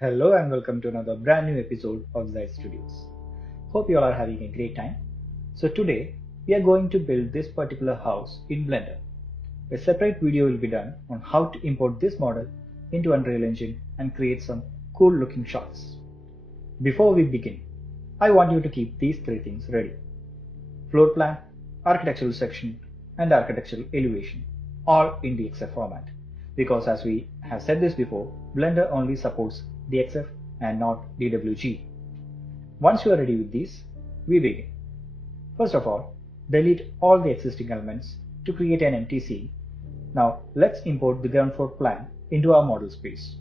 Hello and welcome to another brand new episode of Zai Studios. Hope you all are having a great time. So today we are going to build this particular house in Blender. A separate video will be done on how to import this model into Unreal Engine and create some cool looking shots. Before we begin, I want you to keep these three things ready. Floor plan, architectural section and architectural elevation, all in DXF format. Because as we have said this before, Blender only supports DXF and not DWG. Once you are ready with these, we begin. First of all, delete all the existing elements to create an empty scene. Now let's import the ground floor plan into our model space.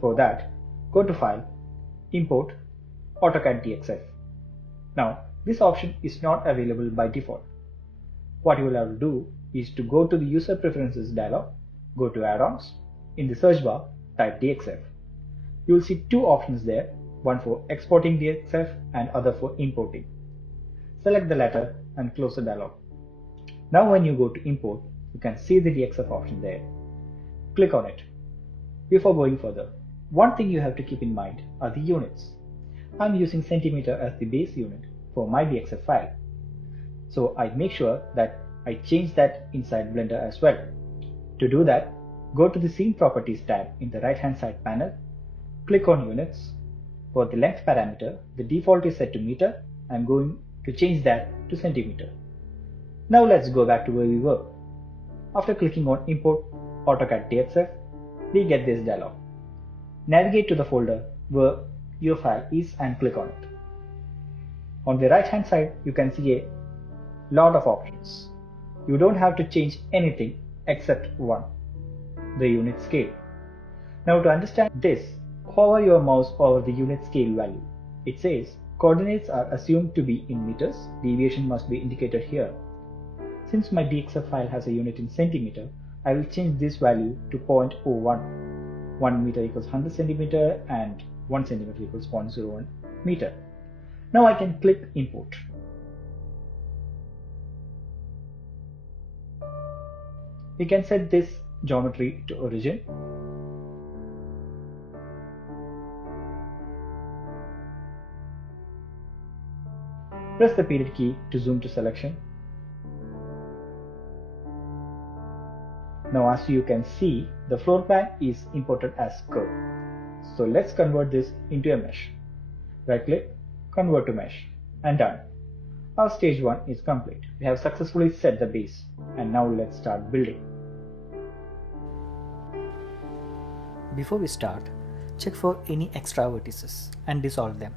For that, go to File, Import, AutoCAD DXF. Now this option is not available by default. What you will have to do is to go to the User Preferences dialog, go to Add-ons, in the search bar type DXF. You will see two options there, one for exporting DXF and other for importing. Select the latter and close the dialog. Now when you go to import, you can see the DXF option there. Click on it. Before going further, one thing you have to keep in mind are the units. I'm using centimeter as the base unit for my DXF file. So I make sure that I change that inside Blender as well. To do that, go to the Scene Properties tab in the right hand side panel, click on Units. For the length parameter, the default is set to meter. I'm going to change that to centimeter. Now let's go back to where we were. After clicking on Import AutoCAD DXF, we get this dialog. Navigate to the folder where your file is and click on it. On the right hand side, you can see a lot of options. You don't have to change anything except one, the unit scale. Now to understand this, hover your mouse over the unit scale value. It says coordinates are assumed to be in meters, deviation must be indicated here. Since my DXF file has a unit in centimeter, I will change this value to 0.01. 1 meter equals 100 centimeter and 1 centimeter equals 0.01 meter. Now I can click Import. We can set this geometry to origin. Press the period key to zoom to selection. Now as you can see, the floor plan is imported as curve. So let's convert this into a mesh. Right click, convert to mesh, and done. Our stage 1 is complete. We have successfully set the base, and now let's start building. Before we start, check for any extra vertices and dissolve them.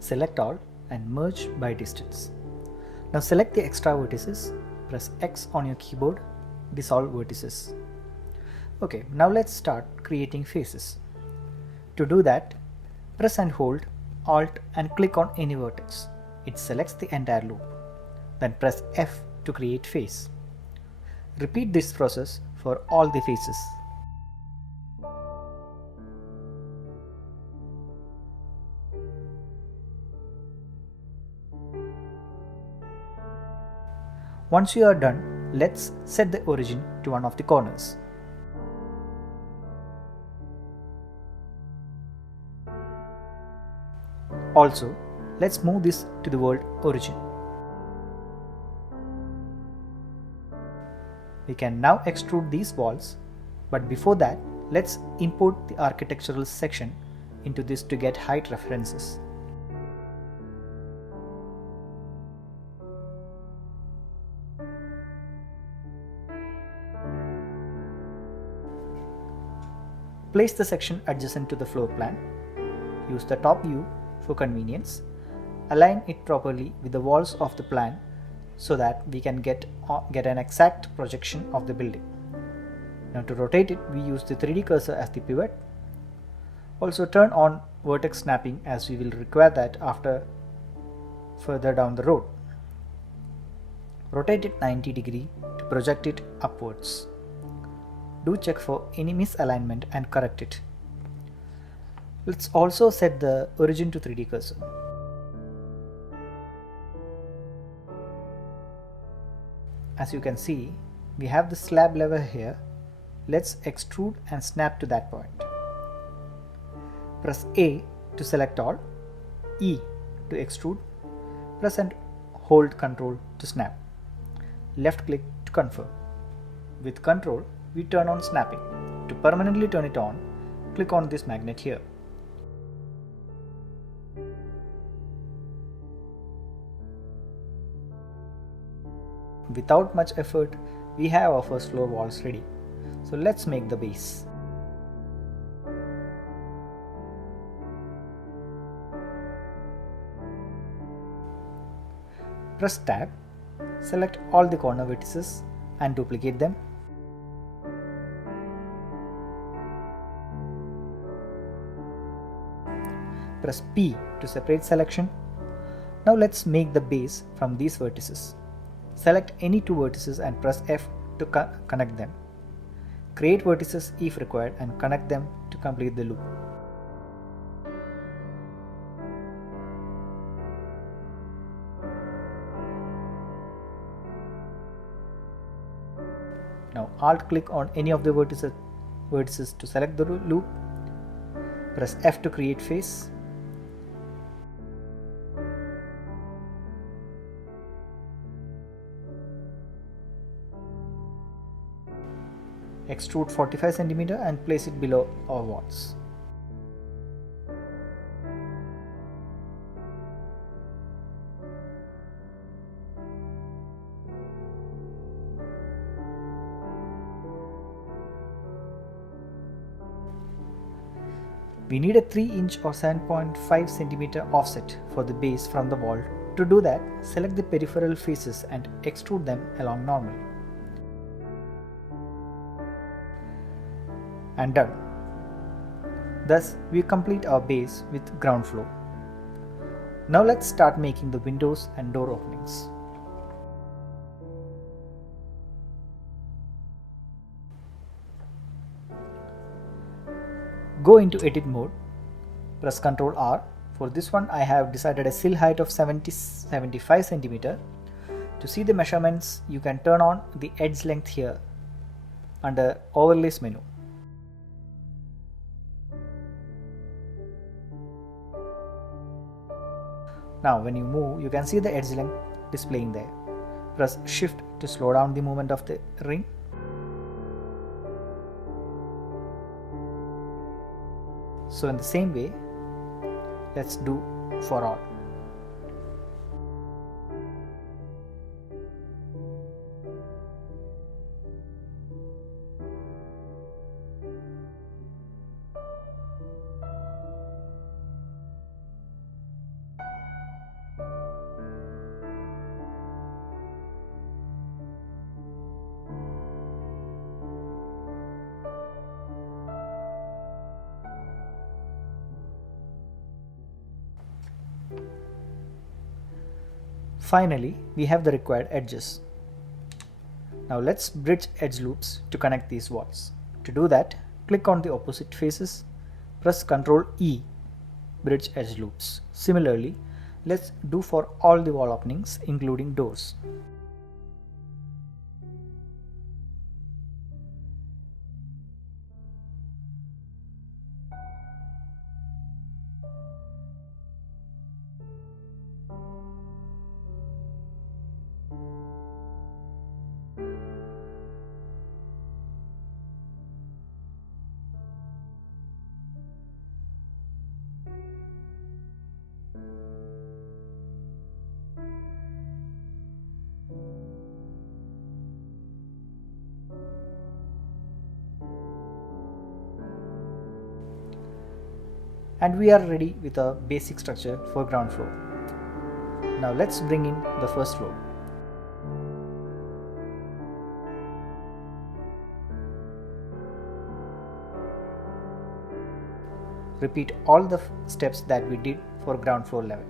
Select all and merge by distance. Now select the extra vertices, press X on your keyboard, dissolve vertices. Okay, now let's start creating faces. To do that, press and hold Alt and click on any vertex. It selects the entire loop. Then press F to create face. Repeat this process for all the faces. Once you are done, let's set the origin to one of the corners. Also, let's move this to the world origin. We can now extrude these walls, but before that, let's import the architectural section into this to get height references. Place the section adjacent to the floor plan. Use the top view for convenience. Align it properly with the walls of the plan so that we can get an exact projection of the building. Now to rotate it, we use the 3D cursor as the pivot. Also turn on vertex snapping as we will require that further down the road. Rotate it 90 degrees to project it upwards. Do check for any misalignment and correct it. Let's also set the origin to 3D cursor. As you can see, we have the slab level here. Let's extrude and snap to that point. press A to select all, E to extrude, press and hold Ctrl to snap, left click to confirm. With Ctrl, we turn on snapping. To permanently turn it on, click on this magnet here. Without much effort, we have our first floor walls ready. So let's make the base. Press Tab, select all the corner vertices and duplicate them. Press P to separate selection. Now let's make the base from these vertices. Select any two vertices and press F to connect them. Create vertices if required and connect them to complete the loop. Now Alt click on any of the vertices to select the loop. Press F to create face. Extrude 45 cm and place it below our walls. We need a 3-inch or 7.5 cm offset for the base from the wall. To do that, select the peripheral faces and extrude them along normally. And done. Thus, we complete our base with ground floor. Now let's start making the windows and door openings. Go into edit mode, press Ctrl R. For this one I have decided a sill height of 75 cm. To see the measurements, you can turn on the edge length here under overlays menu. Now when you move, you can see the edge length displaying there. Press Shift to slow down the movement of the ring. So in the same way, let's do for all. Finally, we have the required edges. Now let's bridge edge loops to connect these walls. To do that, click on the opposite faces, press Ctrl E, bridge edge loops. Similarly, let's do for all the wall openings including doors. And we are ready with a basic structure for ground floor. Now let's bring in the first floor. Repeat all the steps that we did for ground floor level.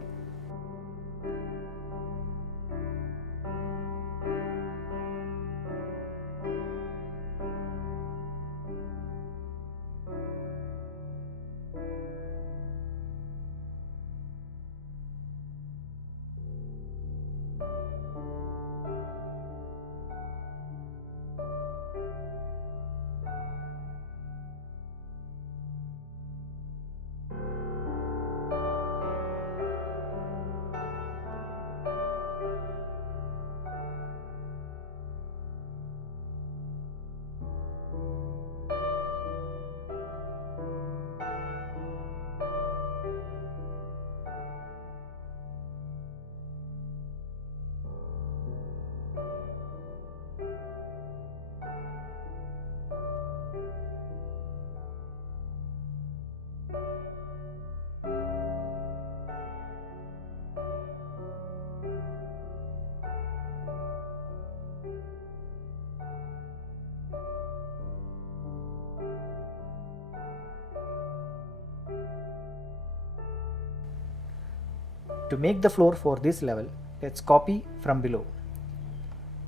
To make the floor for this level, let's copy from below.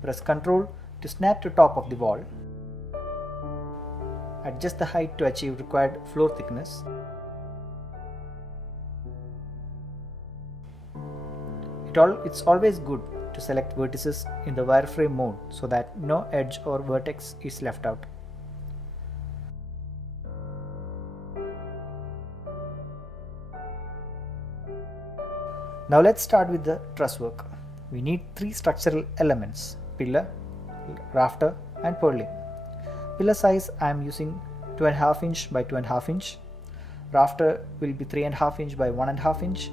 Press Ctrl to snap to top of the wall. Adjust the height to achieve required floor thickness. It's always good to select vertices in the wireframe mode so that no edge or vertex is left out. Now let's start with the truss work. We need 3 structural elements: pillar, rafter and purlin. Pillar size I am using 2.5 inch by 2.5 inch. Rafter will be 3.5 inch by 1.5 inch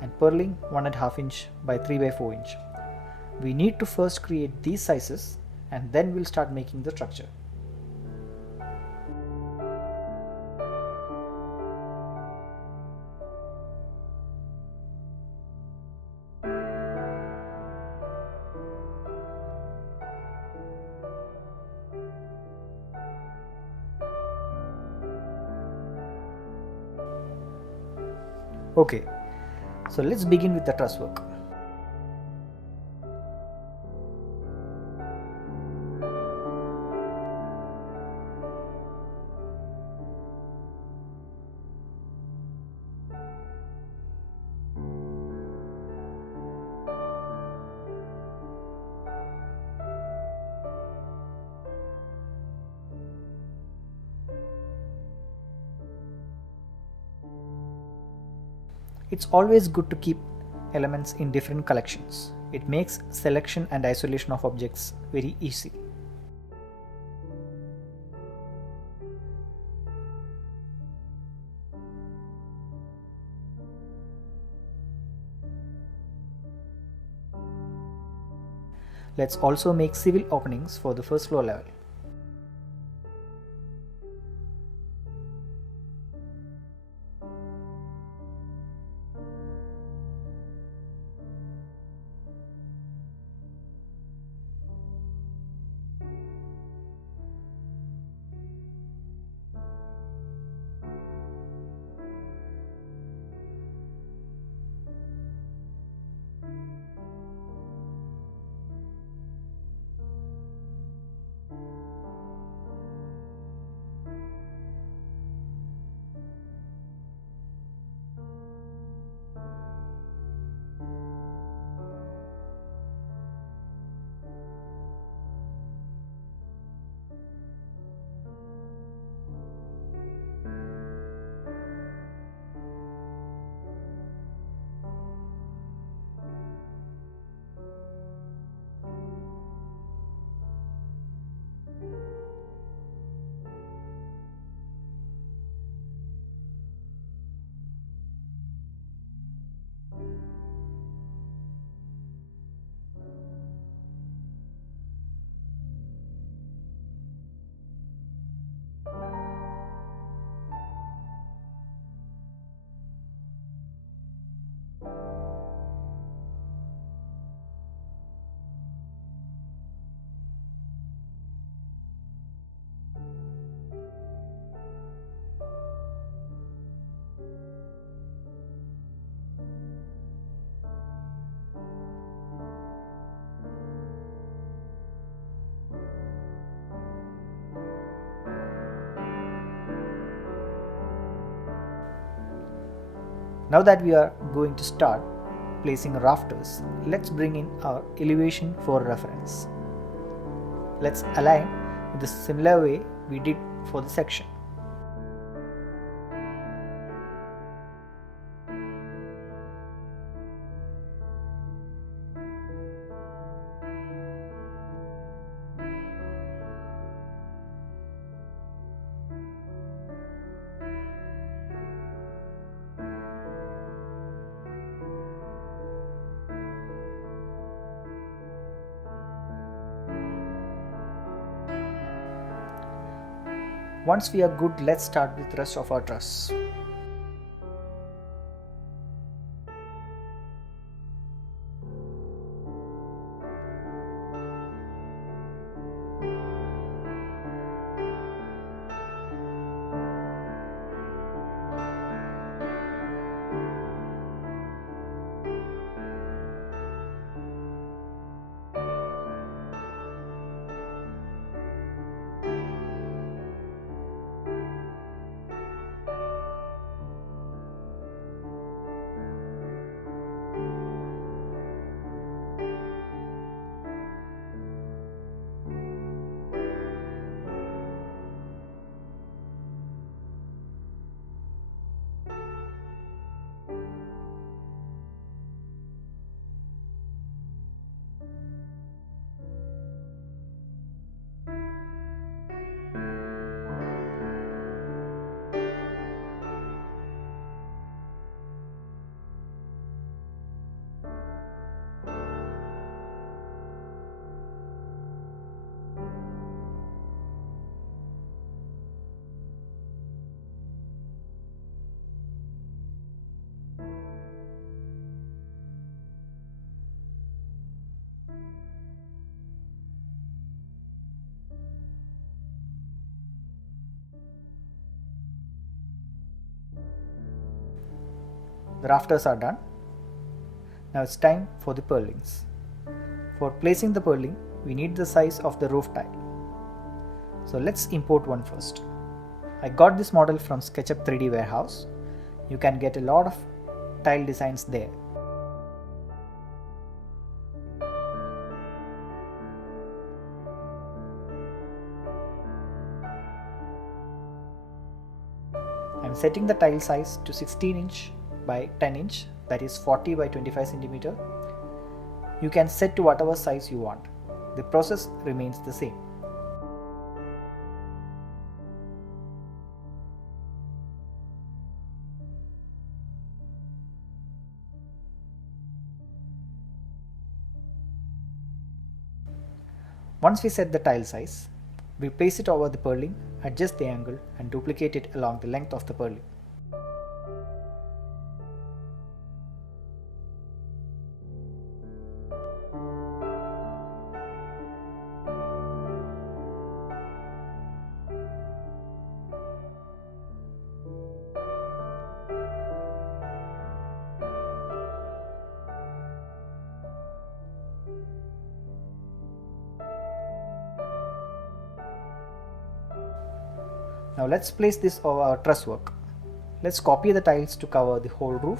and purlin 1.5 inch by 3 by 4 inch. We need to first create these sizes and then we'll start making the structure. Okay, so let's begin with the truss work. It's always good to keep elements in different collections. It makes selection and isolation of objects very easy. Let's also make civil openings for the first floor level. Now that we are going to start placing rafters, let's bring in our elevation for reference. Let's align in the similar way we did for the section. Once we are good, let's start with the rest of our truss. The rafters are done. Now it's time for the purlins. For placing the purlin, we need the size of the roof tile. So let's import one first. I got this model from SketchUp 3D warehouse. You can get a lot of tile designs there. I'm setting the tile size to 16 inch by 10 inch, that is 40 by 25 centimeter. You can set to whatever size you want. The process remains the same. Once we set the tile size, we place it over the purlin, adjust the angle and duplicate it along the length of the purlin. Now let's place this over our truss work. Let's copy the tiles to cover the whole roof.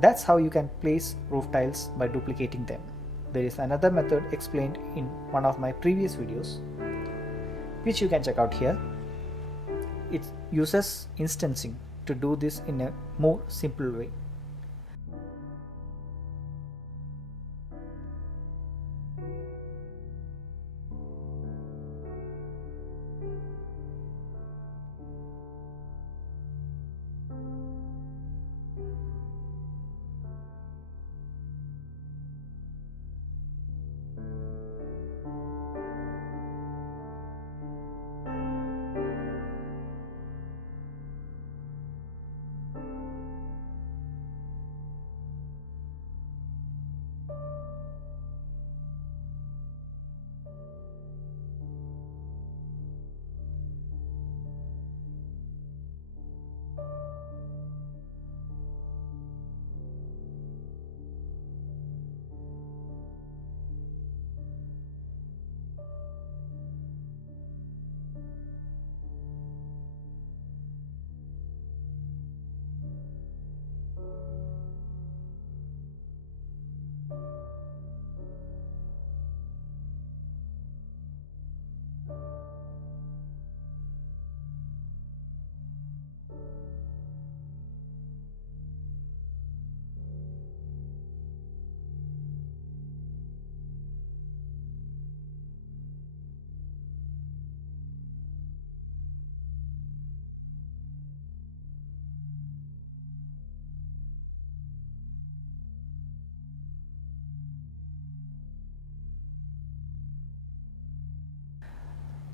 That's how you can place roof tiles by duplicating them. There is another method explained in one of my previous videos, which you can check out here. It uses instancing to do this in a more simple way.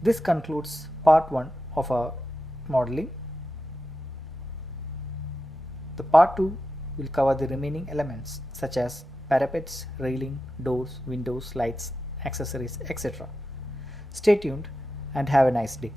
This concludes part 1 of our modeling. The part 2 will cover the remaining elements such as parapets, railing, doors, windows, lights, accessories, etc. Stay tuned and have a nice day.